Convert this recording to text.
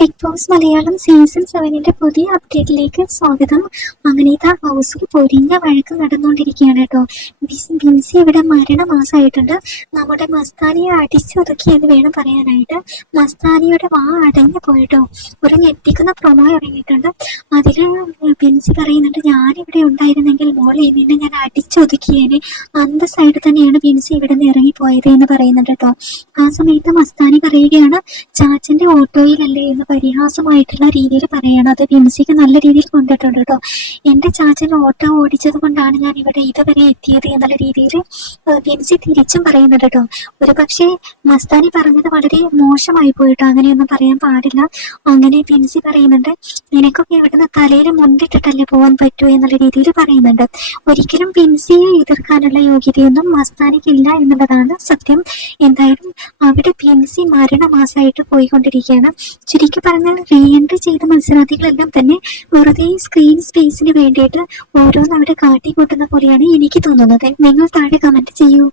Big boss Malayalam season 7 പുതിയ അപ്ഡേറ്റിലേക്ക് സ്വാഗതം. അങ്ങനെ ഇതാ ഹൗസിൽ പൊരിഞ്ഞ വഴക്ക് നടന്നുകൊണ്ടിരിക്കുകയാണ് കേട്ടോ. ബിൻസി ഇവിടെ മരണമാസമായിട്ടുണ്ട്. നമ്മുടെ മസ്താനിയെ അടിച്ചൊതുക്കി എന്ന് വേണം പറയാനായിട്ട്. മസ്താനിയുടെ വാ അടഞ്ഞു പോയിട്ടോ. ഒരു ഞെട്ടിക്കുന്ന പ്രൊമോ ഇറങ്ങിയിട്ടുണ്ട്. അതിൽ ബിൻസി പറയുന്നുണ്ട്, ഞാനിവിടെ ഉണ്ടായിരുന്നെങ്കിൽ മോളെ നിന്നെ ഞാൻ അടിച്ചൊതുക്കിയേനെ. അന്തസ്സായിട്ട് തന്നെയാണ് ബിൻസി ഇവിടെ നിന്ന് ഇറങ്ങിപ്പോയത് എന്ന് പറയുന്നുണ്ട് കേട്ടോ. ആ സമയത്ത് മസ്താനി പറയുകയാണ്, ചാച്ചന്റെ ഓട്ടോയിലല്ലേ എന്ന് പരിഹാസമായിട്ടുള്ള രീതിയിൽ പറയണം. അത് ബിൻസിക്ക് നല്ല രീതിയിൽ കൊണ്ടിട്ടുണ്ട് കേട്ടോ. എൻ്റെ ചാച്ചൻ ഓട്ടോ ഓടിച്ചത് കൊണ്ടാണ് ഞാൻ ഇവിടെ ഇതുവരെ എത്തിയത് എന്നുള്ള രീതിയിൽ ബിൻസി തിരിച്ചും പറയുന്നുണ്ട് കേട്ടോ. ഒരു പക്ഷേ മസ്താനി പറഞ്ഞത് വളരെ മോശമായി പോയിട്ടോ, അങ്ങനെയൊന്നും പറയാൻ പാടില്ല. അങ്ങനെ ബിൻസി പറയുന്നുണ്ട്, നിനക്കൊക്കെ ഇവിടുന്ന് തലയിൽ മുണ്ടിട്ടിട്ടല്ലേ പോകാൻ പറ്റൂ എന്നുള്ള രീതിയിൽ പറയുന്നുണ്ട്. ഒരിക്കലും ബിൻസിയെ എതിർക്കാനുള്ള യോഗ്യതയൊന്നും മസ്താനിക്കില്ല എന്നുള്ളതാണ് സത്യം. എന്തായാലും അവിടെ ബിൻസി മരണമാസമായിട്ട് പോയിക്കൊണ്ടിരിക്കുകയാണ്. ചുരുക്കി പറഞ്ഞാൽ റീഎൻട്രി ചെയ്ത മത്സരാർത്ഥികളെല്ലാം തന്നെ വെറുതെ സ്ക്രീൻ സ്പേസിന് വേണ്ടിയിട്ട് ഓരോന്ന് അവിടെ കാട്ടിക്കൂട്ടുന്ന പോലെയാണ് എനിക്ക് തോന്നുന്നത്. നിങ്ങൾ താഴെ കമന്റ് ചെയ്യൂ.